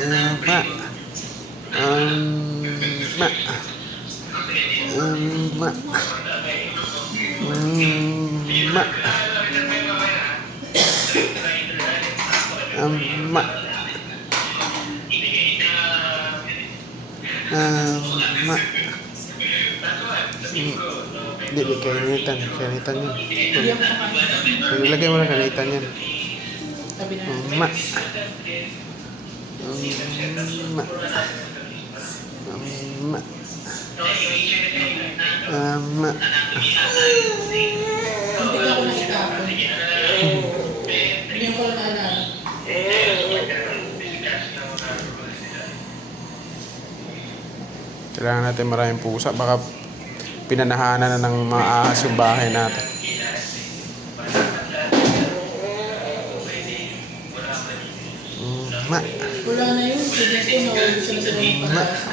Ma. Ma. Ma. Ma. Ma. Ma. Hindi, kainitan. Kainitan yan. Ilagay mo lang kainitan yan. Ma. Ma. Ma. Ma. Hindi ako nakitapon. Hindi ko na naalala. Kailangan natin maraming pusa. Baka pinanahanan na ng mga ahas yung bahay natin. Ma. Wala na yun. Sige ko, nawala sila ng pag-asa.